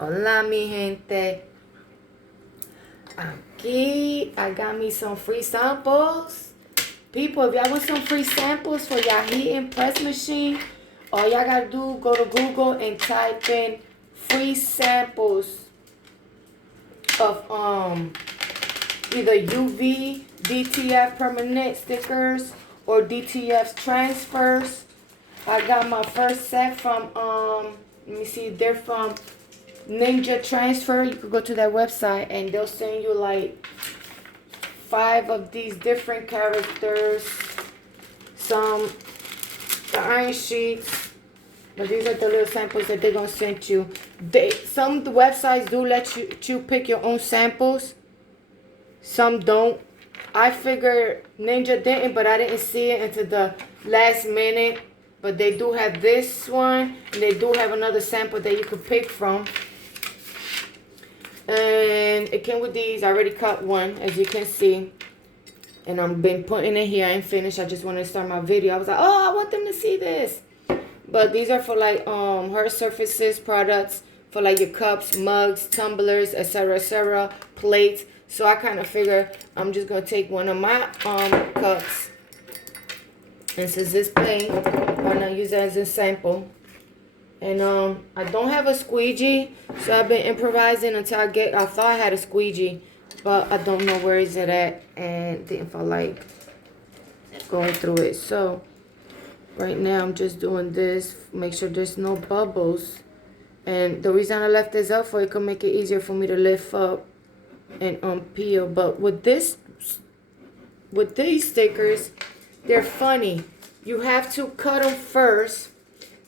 Hola, mi gente. Aquí, I got me some free samples. People, if y'all want some free samples for y'all heat and press machine, all y'all gotta do, go to Google and type in free samples of either UV, DTF permanent stickers, or DTF transfers. I got my first set from, let me see, they're from Ninja Transfer. You could go to that website and they'll send you like 5 of these different characters, some the iron sheets, but these are the little samples that they're gonna send you. Some of the websites do let you pick your own samples, some don't. I figured Ninja didn't, but I didn't see it until the last minute. But they do have this one, and they do have another sample that you could pick from. And it came with these. I already cut one, as you can see. And I've been putting it here. I ain't finished. I just wanted to start my video. I was like, oh, I want them to see this. But these are for like hard surfaces products. For like your cups, mugs, tumblers, etc., plates. So I kind of figure I'm just going to take one of my cups. And since this plate, I'm going to use it as a sample. And I don't have a squeegee, so I've been improvising until I thought I had a squeegee, but I don't know where is it at, and didn't feel like going through it. So right now I'm just doing this, make sure there's no bubbles. And the reason I left this up for it could make it easier for me to lift up and peel. But with these stickers, they're funny. You have to cut them first.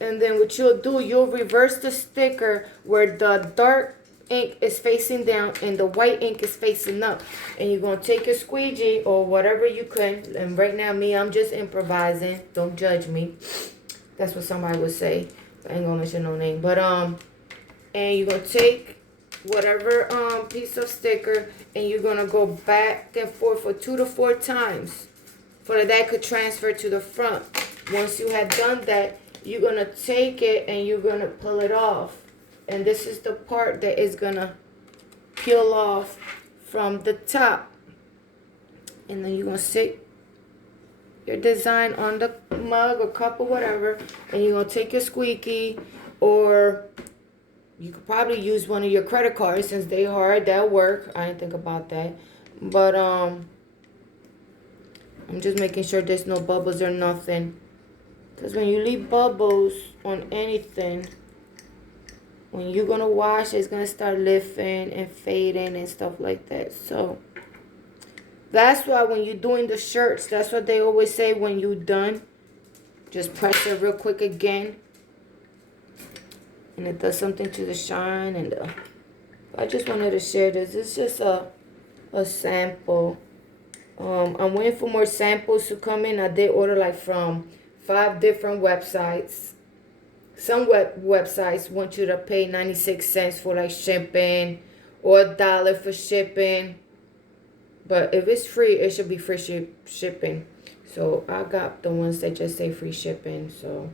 And then what you'll do, you'll reverse the sticker where the dark ink is facing down and the white ink is facing up. And you're going to take your squeegee or whatever you can. And right now, I'm just improvising. Don't judge me. That's what somebody would say. I ain't going to mention no name. But, and you're going to take whatever piece of sticker and you're going to go back and forth for 2 to 4 times. For that could transfer to the front. Once you have done that, you're going to take it and you're going to pull it off. And this is the part that is going to peel off from the top. And then you're going to sit your design on the mug or cup or whatever. And you're going to take your squeaky, or you could probably use one of your credit cards since they hard. That'll work. I didn't think about that. But I'm just making sure there's no bubbles or nothing. Because when you leave bubbles on anything, when you're going to wash, it's going to start lifting and fading and stuff like that. So, that's why when you're doing the shirts, that's what they always say when you're done. Just press it real quick again. And it does something to the shine. And I just wanted to share this. It's just a sample. I'm waiting for more samples to come in. I did order like from 5 different websites. Some websites want you to pay 96 cents for like shipping or $1 for shipping. But if it's free, it should be free shipping. So I got the ones that just say free shipping. So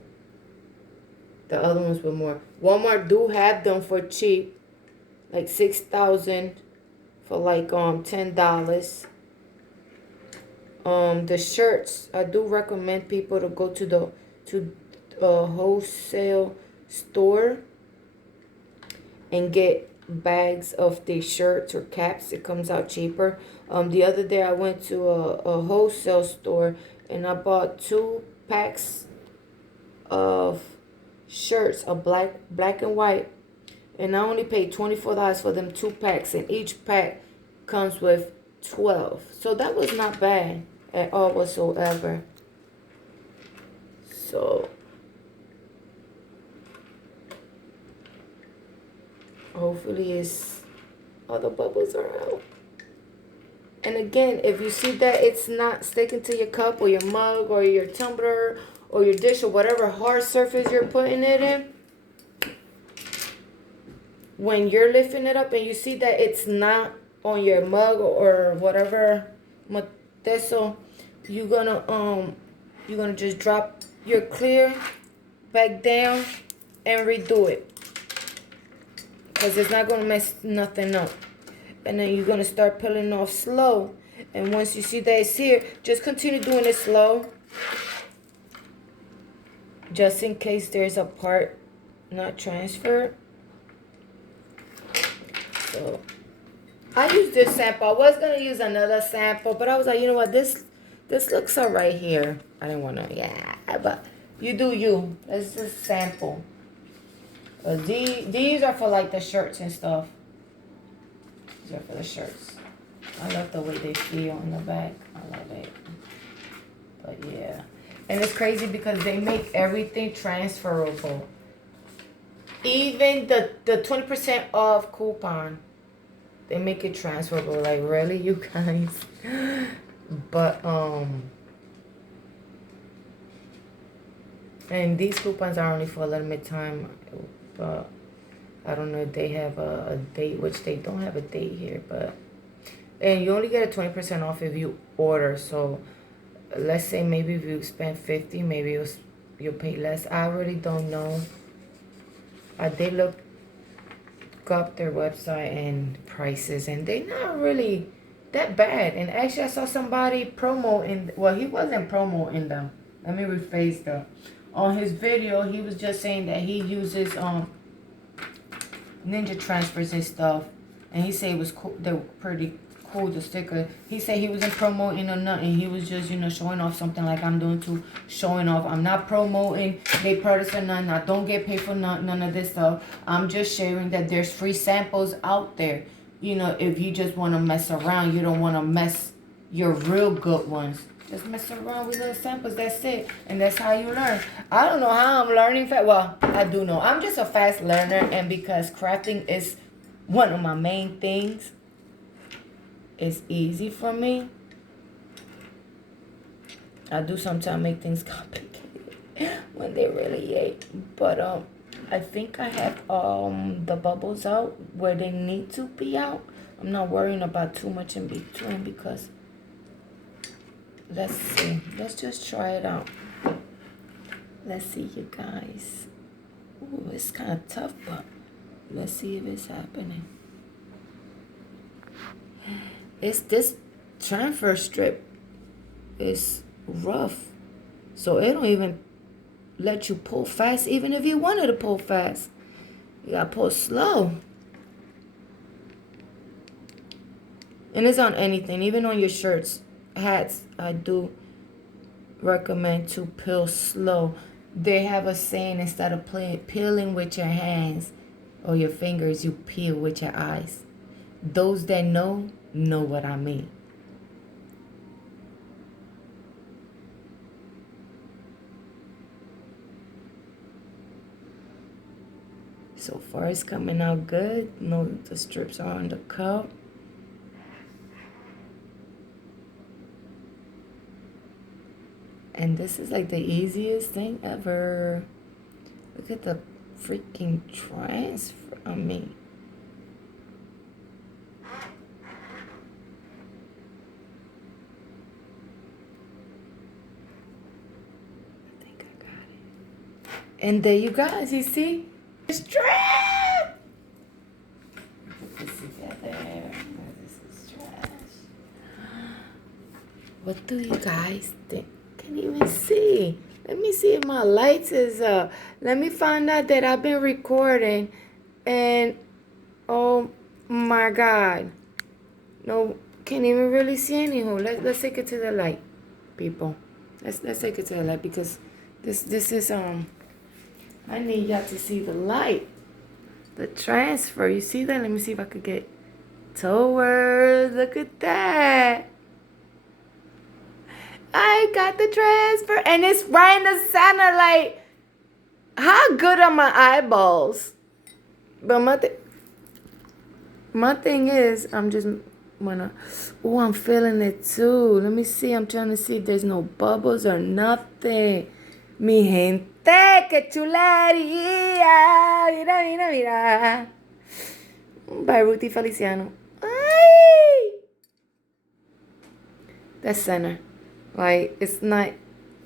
the other ones were more. Walmart do have them for cheap. Like 6,000 for like $10. The shirts, I do recommend people to go to a wholesale store and get bags of the shirts or caps. It comes out cheaper. The other day I went to a wholesale store and I bought 2 packs of shirts, a black and white, and I only paid $24 for them 2 packs, and each pack comes with 12. So that was not bad at all whatsoever. So hopefully all the bubbles are out. And again, if you see that it's not sticking to your cup or your mug or your tumbler or your dish or whatever hard surface you're putting it in, when you're lifting it up and you see that it's not on your mug or whatever mateso, you're gonna just drop your clear back down and redo it. because it's not going to mess nothing up. And then you're going to start peeling off slow. And once you see that it's here, just continue doing it slow. Just in case there's a part not transferred. So I used this sample. I was going to use another sample, but I was like, you know what, this looks all right here. I didn't want to, yeah, but you do you. Let's just sample. These are for like the shirts and stuff. These are for the shirts. I love the way they feel on the back. I love it. But yeah. And it's crazy because they make everything transferable. Even the 20% off coupon. They make it transferable. Like, really, you guys? But, and these coupons are only for a limited time. But I don't know if they have a date, which they don't have a date here. But, and you only get a 20% off if you order. So, let's say maybe if you spend $50, maybe you'll pay less. I really don't know. I did look up their website and prices, and they're not really that bad. And actually, I saw somebody promoting. Well, he wasn't promoting them. Let me rephrase that. On his video, he was just saying that he uses Ninja transfers and stuff, and he said it was cool. They were pretty cool, the sticker. He said he wasn't promoting or nothing. He was just, showing off something like I'm doing too. Showing off. I'm not promoting their products or nothing. I don't get paid for none of this stuff. I'm just sharing that there's free samples out there. If you just want to mess around, you don't want to mess your real good ones. Just mess around with little samples. That's it. And that's how you learn. I don't know how I'm learning fast. Well, I do know. I'm just a fast learner. And because crafting is one of my main things, it's easy for me. I do sometimes make things complicated when they really ain't. But I think I have the bubbles out where they need to be out. I'm not worrying about too much in between because let's see. Let's just try it out. Let's see, you guys. Ooh, it's kind of tough, but let's see if it's happening. This transfer strip is rough, so it don't even let you pull fast. Even if you wanted to pull fast, you gotta pull slow. And it's on anything, even on your shirts, hats. I do recommend to peel slow. They have a saying, instead of peeling with your hands or your fingers, you peel with your eyes. Those that know what I mean. So far it's coming out good. No, the strips are on the cup. And this is like the easiest thing ever. Look at the freaking transfer. I mean, and there you guys, you see? Strap! Put this together. This is trash. What do you guys think? Can't even see. Let me see if my lights is up. Let me find out that I've been recording. And, oh my God. No, can't even really see anything. Let's take it to the light, people. Let's take it to the light because this is I need y'all to see the light. The transfer. You see that? Let me see if I could get towards. Look at that. I got the transfer. And it's right in the center. Like, how good are my eyeballs? But my thing is, I'm just wanna. Oh, I'm feeling it too. Let me see. I'm trying to see if there's no bubbles or nothing. Mi gente, que chulería. Mira, mira, mira. By Ruthie Feliciano. Ay! That's center. Like, it's not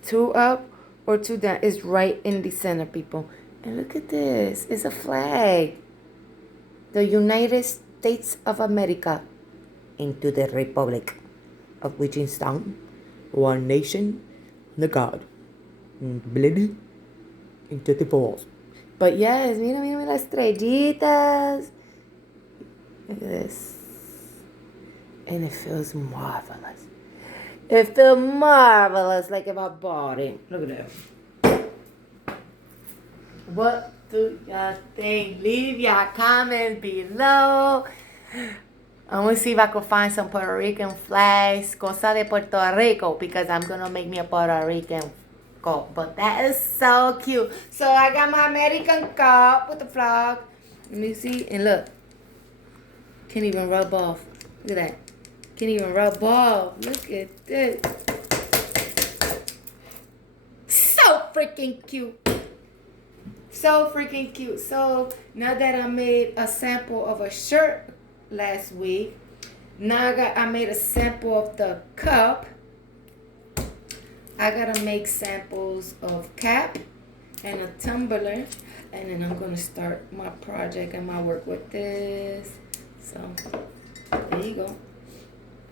too up or too down. It's right in the center, people. And look at this. It's a flag. the United States of America into the Republic of Wittgenstein, one nation, under God, blended into the balls. But yes, mira las estrellitas. Look at this. And it feels marvelous. It feels marvelous, like if I bought it. Look at that. What do y'all think? Leave y'all comments below. I'm gonna see if I can find some Puerto Rican flags, cosa de Puerto Rico, because I'm gonna make me a Puerto Rican cup. But that is so cute. So I got my American cup with the flag. Let me see, and look. Can't even rub off. Look at that. Can't even rub off. Look at this. So freaking cute. So freaking cute. So now that I made a sample of a shirt last week, now I made a sample of the cup. I gotta make samples of cap and a tumbler, and then I'm gonna start my project and my work with this. So there you go.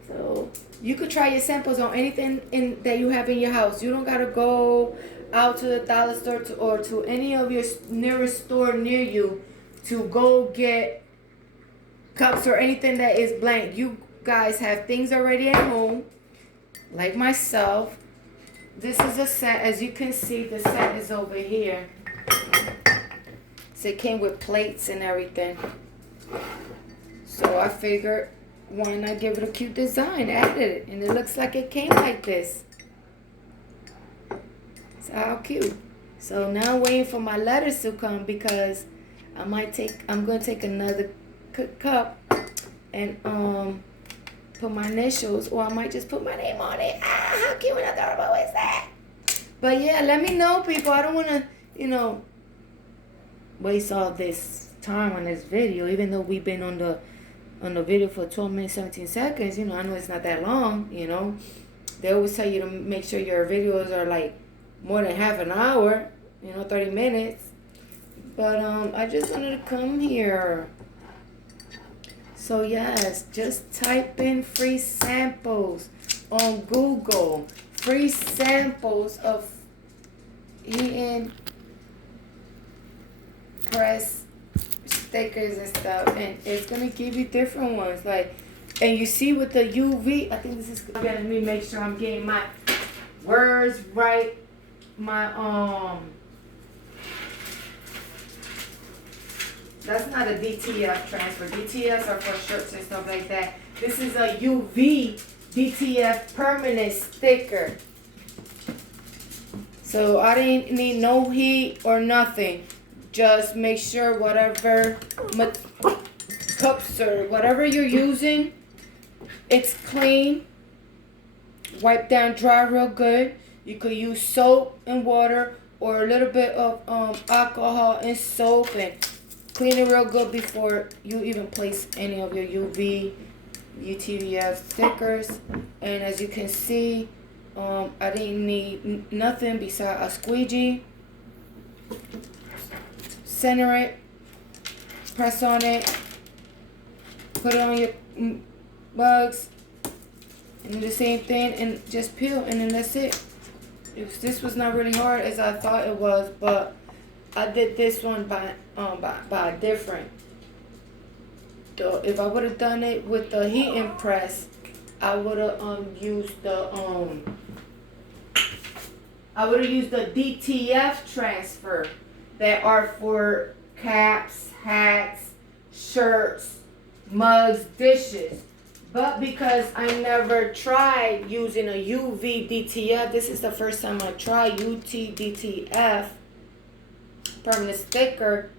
So you could try your samples on anything that you have in your house. You don't gotta go out to the dollar store or to any of your nearest store near you to go get cups or anything that is blank. You guys have things already at home, like myself. This is a set. As you can see, the set is over here. So it came with plates and everything. So I figured, why not give it a cute design? Added it, and it looks like it came like this. So how cute. So now I'm waiting for my letters to come, because I'm gonna take another cup and put my initials, or I might just put my name on it. Ah, how cute and adorable is that? But yeah, let me know, people. I don't wanna, waste all this time on this video, even though we've been on the video for 12 minutes 17 seconds. I know it's not that long. They always tell you to make sure your videos are like more than half an hour, 30 minutes. But I just wanted to come here. So yes, just type in free samples on Google. Free samples of Heat Press stickers and stuff, and it's gonna give you different ones. And you see with the UV, I think this is gonna let me make sure I'm getting my words right. That's not a DTF transfer. DTFs are for shirts and stuff like that. This is a UV DTF permanent sticker. So I didn't need no heat or nothing. Just make sure whatever cups or whatever you're using, it's clean. Wipe down dry real good. You could use soap and water, or a little bit of alcohol and soap, and clean it real good before you even place any of your UTVF stickers. And as you can see, I didn't need nothing besides a squeegee. Center it, press on it, put it on your bugs, and do the same thing, and just peel, and then that's it. This was not really hard as I thought it was, but I did this one by different. If I would have done it with the heat press, I would have used the DTF transfer that are for caps, hats, shirts, mugs, dishes. But because I never tried using a UV DTF, this is the first time I tried UT DTF permanent sticker,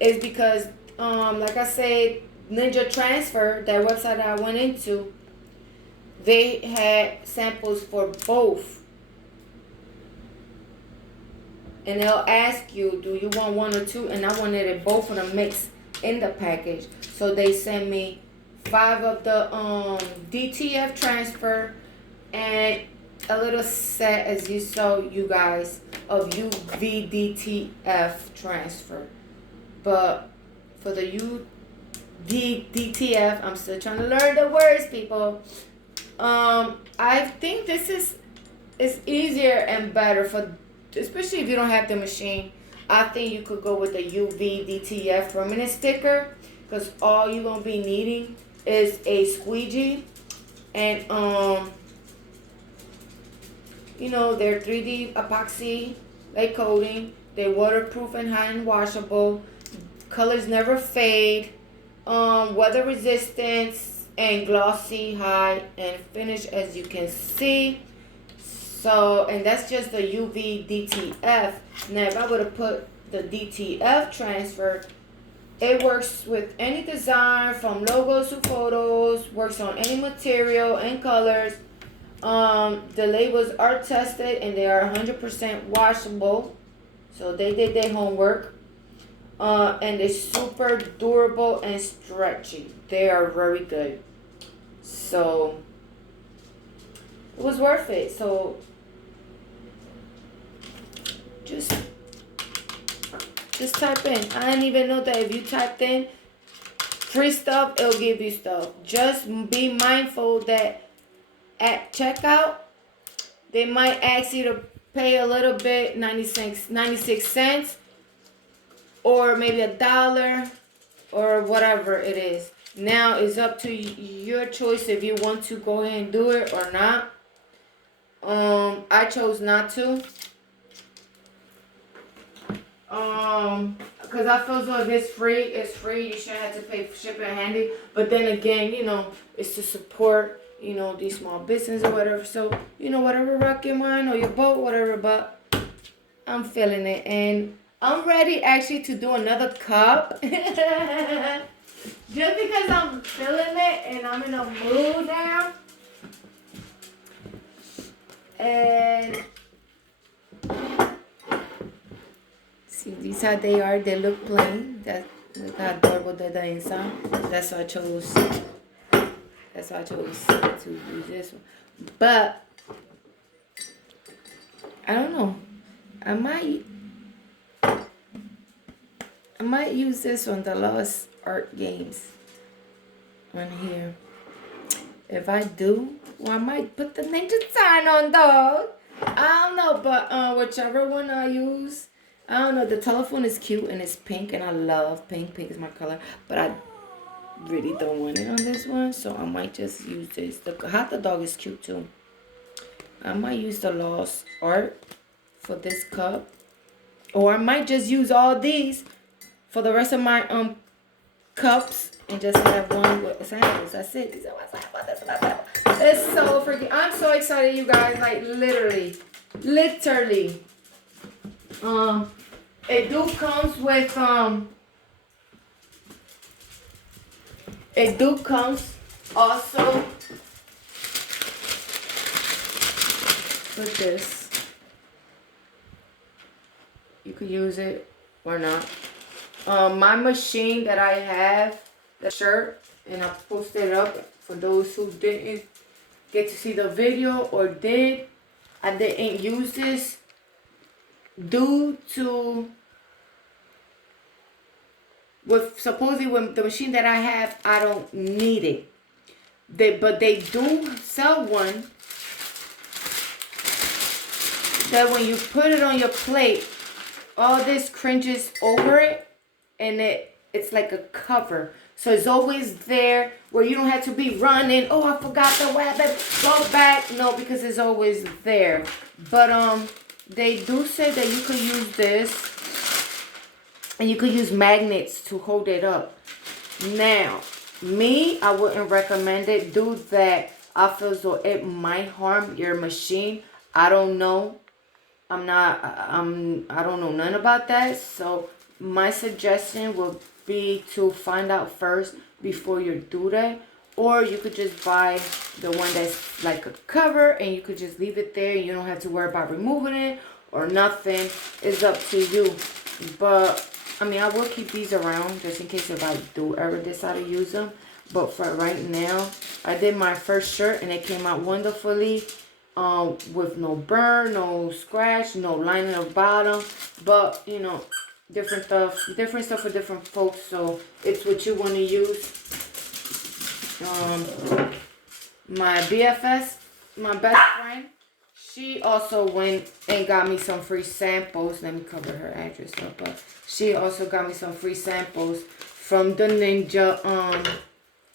is because like I said, Ninja Transfer, that website that I went into, they had samples for both. And they'll ask you, do you want one or two? And I wanted it both of them mixed in the package. So they sent me 5 of the DTF transfer and a little set, as you saw, you guys, of UV DTF transfer. But for the DTF. I'm still trying to learn the words, people. I think this is easier and better for, especially if you don't have the machine. I think you could go with the UV DTF permanent sticker, because all you're gonna be needing is a squeegee and you know, they're 3D epoxy like coating. They're waterproof and hand washable. Colors never fade. Weather resistance and glossy high and finish, as you can see. So, and that's just the UV DTF. Now, if I would have put the DTF transfer, it works with any design from logos to photos, works on any material and colors. The labels are tested and they are 100% washable. So they did their homework. And they're super durable and stretchy. They are very good. So it was worth it. So just type in. I didn't even know that if you typed in free stuff, it'll give you stuff. Just be mindful that at checkout, they might ask you to pay a little bit, 96 cents, or maybe $1 or whatever it is. Now it's up to your choice if you want to go ahead and do it or not. I chose not to. Because I feel as though if it's free, it's free. You shouldn't have to pay for shipping and handy. But then again, you know, it's to support, you know, these small business or whatever. So, you know, whatever rock your mind or your boat, whatever. But I'm feeling it. And I'm ready actually to do another cup. Just because I'm feeling it and I'm in a mood now. And see, these how they are. They look plain. Look how adorable they're the inside. That's why I chose. That's why I chose to use this one. But I don't know. I might use this one, the Lost Art Games, on here. If I do, well, I might put the ninja sign on, dog. I don't know, but whichever one I use. I don't know, the telephone is cute and it's pink and I love pink. Pink is my color. But I really don't want it on this one. So I might just use this. The hot dog is cute too. I might use the Lost Art for this cup. Or I might just use all these for the rest of my cups and just have one with samples. That's it. These are my samples. That's my sample. It's so freaking, I'm so excited, you guys. Like literally. It do comes with it do comes also with this. You could use it or not. My machine that I have, the shirt, and I posted it up for those who didn't get to see the video or did. I didn't use this due to supposedly with the machine that I have, I don't need it. But they do sell one that when you put it on your plate, all this cringes over it, and it's like a cover. So it's always there where you don't have to be running. Oh, I forgot the weapon. Go back. No, because it's always there. But they do say that you could use this, and you could use magnets to hold it up. Now, me, I wouldn't recommend it. Do that. I feel as though it might harm your machine. I don't know. I don't know none about that. So my suggestion would be to find out first before you do that. Or you could just buy the one that's like a cover and you could just leave it there. You don't have to worry about removing it or nothing. It's up to you. But I mean, I will keep these around just in case if I do ever decide to use them. But for right now, I did my first shirt and it came out wonderfully. With no burn, no scratch, no line in the bottom. But, you know, different stuff for different folks. So it's what you want to use. My BFS, my best friend, she also went and got me some free samples. Let me cover her address up, but she also got me some free samples from the Ninja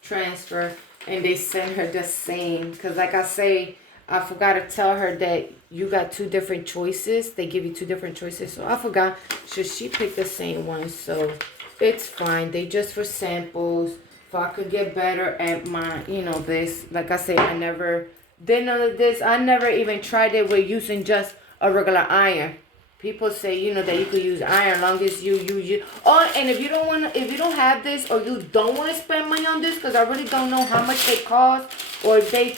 transfer, and they sent her the same. Because like I say, I forgot to tell her that you got two different choices. They give you two different choices, so I forgot. So she picked the same one, so it's fine. They just for samples. If I could get better at my, this. Like I say, I never did none of this. I never even tried it with using just a regular iron. People say, that you could use iron as long as you use. Oh, and if you don't have this, or you don't want to spend money on this, because I really don't know how much they cost, or if they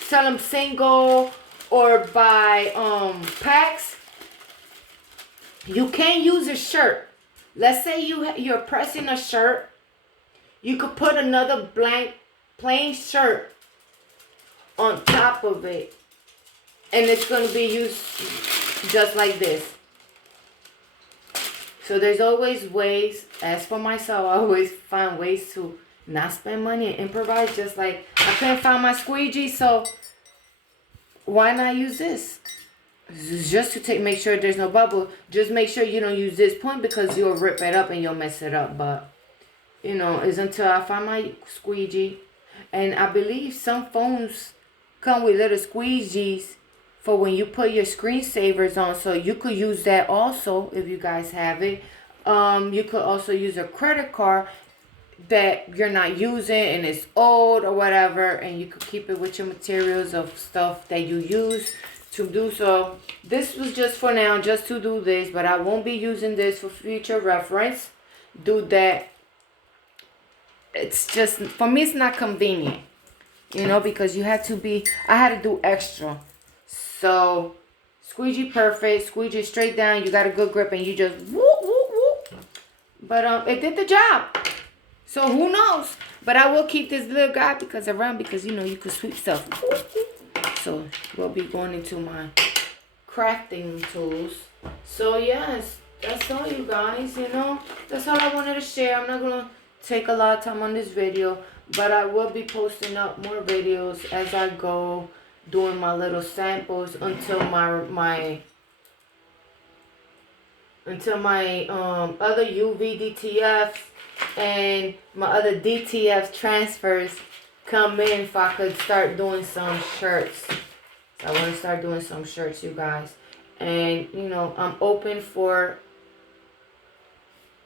sell them single or by packs. You can't use a shirt. Let's say you're pressing a shirt. You could put another blank plain shirt on top of it, and it's going to be used just like this. So there's always ways. As for myself, I always find ways to not spend money and improvise. Just like I couldn't find my squeegee, so why not use this? Just to make sure there's no bubble. Just make sure you don't use this point, because you'll rip it up and you'll mess it up. But it's until I find my squeegee. And I believe some phones come with little squeegees for when you put your screensavers on. So you could use that also if you guys have it. You could also use a credit card that you're not using and it's old or whatever, and you could keep it with your materials of stuff that you use to do. So this was just for now, just to do this, but I won't be using this for future reference. Do that. It's just, for me, it's not convenient, because I had to do extra. So squeegee perfect, squeegee straight down, you got a good grip, and you just whoop, whoop, whoop. But it did the job. So who knows? But I will keep this little guy around because you could sweep stuff. So we'll be going into my crafting tools. So yes, that's all, you guys. That's all I wanted to share. I'm not gonna take a lot of time on this video, but I will be posting up more videos as I go, doing my little samples until my other UV DTF and my other DTF transfers come in, if I could start doing some shirts. So I want to start doing some shirts, you guys. And I'm open for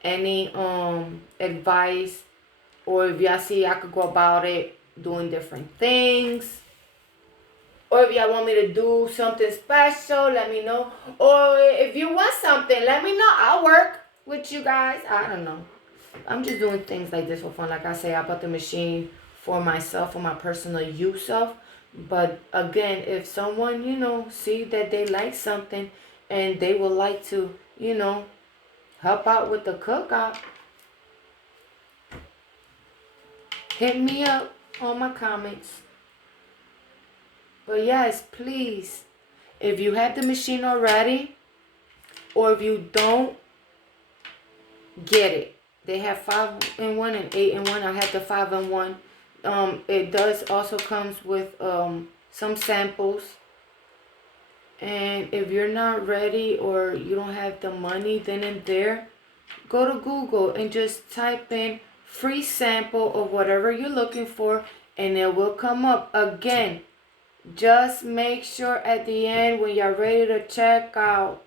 any advice, or if y'all see I could go about it doing different things, or if y'all want me to do something special, let me know. Or if you want something, let me know. I'll work with you guys. I don't know. I'm just doing things like this for fun. Like I say, I bought the machine for myself, for my personal use of. But again, if someone, see that they like something and they would like to, help out with the cookout, hit me up on my comments. But yes, please, if you have the machine already, or if you don't, get it. They have 5-in-1 and 8-in-1. I have the 5-in-1. It does also comes with some samples. And if you're not ready or you don't have the money then and there, go to Google and just type in free sample of whatever you're looking for, and it will come up. Again, just make sure at the end when you're ready to check out,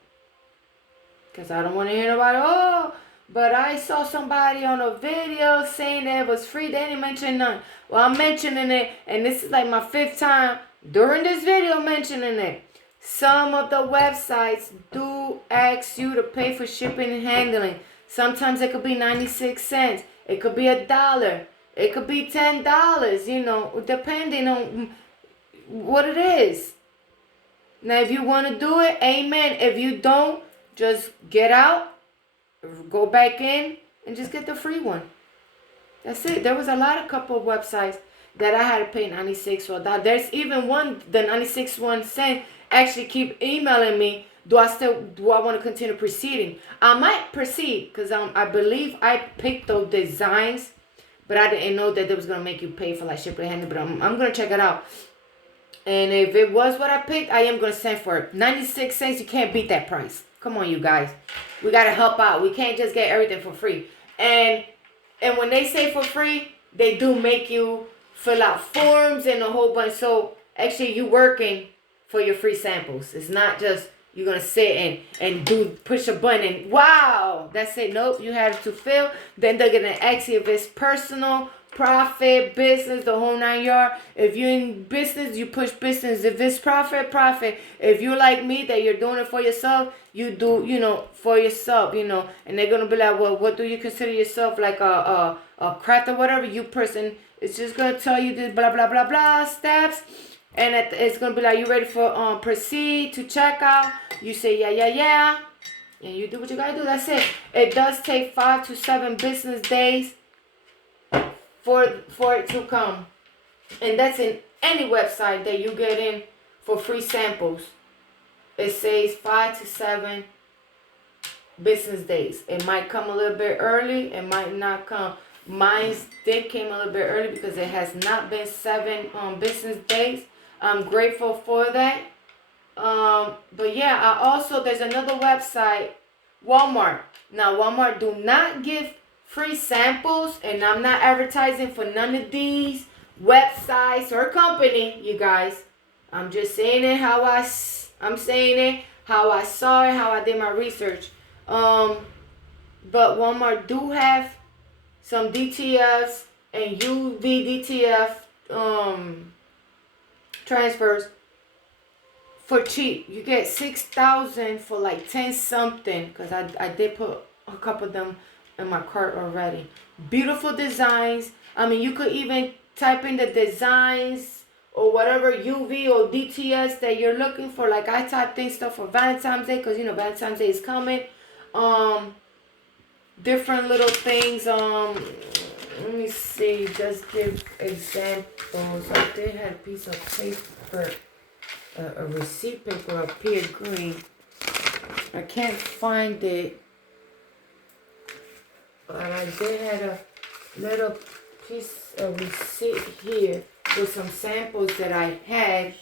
because I don't want to hear nobody, but I saw somebody on a video saying that it was free. They didn't mention none. Well, I'm mentioning it, and this is like my 5th time during this video mentioning it. Some of the websites do ask you to pay for shipping and handling. Sometimes it could be 96 cents. It could be $1. It could be $10, depending on what it is. Now, if you want to do it, amen. If you don't, just get out, go back in, and just get the free one. That's it. There was a couple of websites that I had to pay 96 or $1. There's even one, the 96 one cent, actually keep emailing me do I want to continue proceeding? I might proceed because I believe I picked those designs, but I didn't know that they was gonna make you pay for like shipping and handling. But I'm gonna check it out. And if it was what I picked, I am gonna send for it. 96 cents. You can't beat that price. Come on, you guys. We gotta help out. We can't just get everything for free. And when they say for free, they do make you fill out forms and a whole bunch. So actually, you working for your free samples. It's not just you're gonna sit and push a button and wow, that's it. Nope, you have to fill. Then they're gonna ask you if it's personal, profit, business, the whole 9 yards. If you're in business, you push business. If it's profit, profit. If you're like me, that you're doing it for yourself, you do, for yourself, And they're gonna be like, well, what do you consider yourself, like a craft or whatever? You person, it's just gonna tell you this blah blah blah blah steps. And it's gonna be like, you ready for proceed to checkout? You say yeah, and you do what you gotta do. That's it. It does take 5 to 7 business days for it to come, and that's in any website that you get in for free samples. It says 5 to 7 business days. It might come a little bit early. It might not come. Mine did came a little bit early because it has not been 7 business days. I'm grateful for that. But yeah, I also, there's another website, Walmart. Now, Walmart do not give free samples, and I'm not advertising for none of these websites or company, you guys. I'm just saying it how I'm saying it how I saw it, how I did my research. But Walmart do have some DTFs and UV DTF transfers for cheap. You get 6,000 for like 10 something, because I did put a couple of them in my cart already. Beautiful designs. I mean, you could even type in the designs or whatever UV or DTS that you're looking for. Like I typed in stuff for Valentine's Day, because Valentine's Day is coming. Different little things. Let me see, just give examples. I did have a piece of paper, a receipt paper up here, green. I can't find it, but I did have a little piece of receipt here with some samples that I had.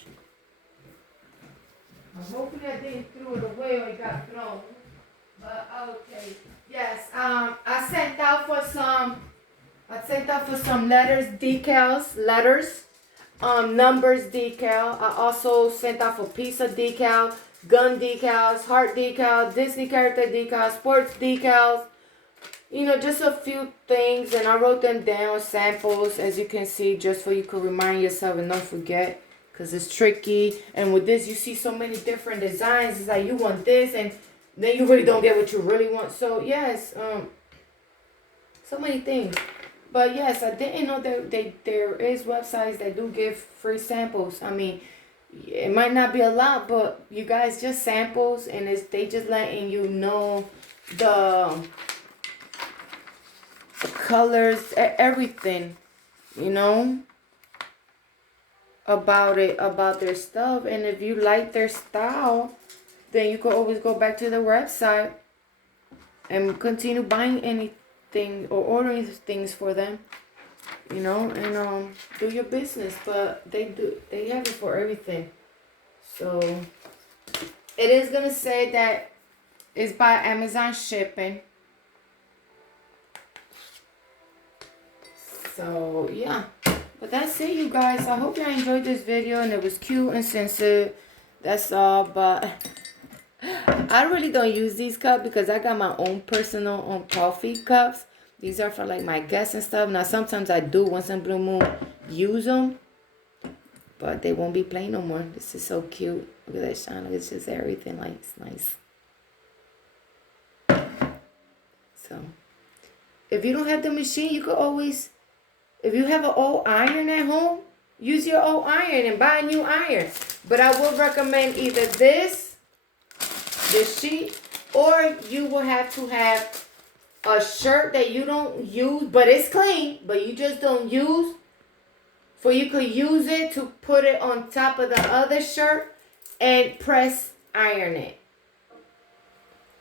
I'm hoping I didn't throw it away or it got thrown. But okay, yes. I sent out for some letters, numbers decal. I also sent out for pizza decal, gun decals, heart decal, Disney character decal, sports decals. Just a few things, and I wrote them down, samples, as you can see, just so you could remind yourself and don't forget, because it's tricky. And with this, you see so many different designs. It's like you want this, and then you really don't get what you really want. So yes, so many things. But yes, I didn't know that there is websites that do give free samples. I mean, it might not be a lot, but you guys, just samples, and they just letting you know the colors, everything, about their stuff. And if you like their style, then you can always go back to the website and continue buying anything or ordering things for them, and do your business. But they have it for everything. So it is gonna say that it's by Amazon shipping. So yeah, but that's it, you guys. I hope you enjoyed this video and it was cute and sensitive. That's all. But I really don't use these cups because I got my own personal coffee cups. These are for like my guests and stuff. Now sometimes I do, once in blue moon, use them, but they won't be plain no more. This is so cute. Look at that shine. It's just everything. Like, it's nice. So if you don't have the machine, you could always, if you have an old iron at home, use your old iron and buy a new iron. But I would recommend either this sheet, or you will have to have a shirt that you don't use, but it's clean, but you just don't use, for you could use it to put it on top of the other shirt and press iron it.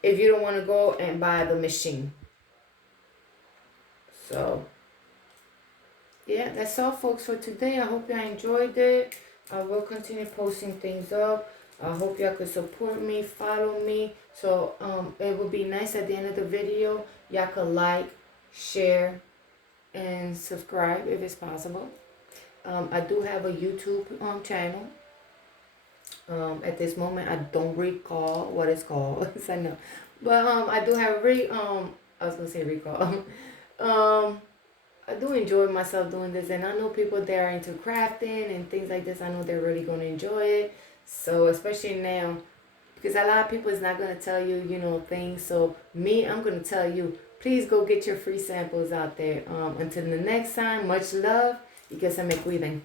if you don't want to go and buy the machine. So yeah, that's all folks for today. I hope y'all enjoyed it. I will continue posting things up. I hope y'all could support me, follow me. So it would be nice at the end of the video, y'all could like, share, and subscribe if it's possible. I do have a YouTube channel. At this moment, I don't recall what it's called. I know, but I do have I was gonna say recall. I do enjoy myself doing this, and I know people that are into crafting and things like this. I know they're really gonna enjoy it. So especially now, because a lot of people is not gonna tell you, you know, things. So me, I'm gonna tell you. Please go get your free samples out there. Until the next time, much love y que se me cuiden.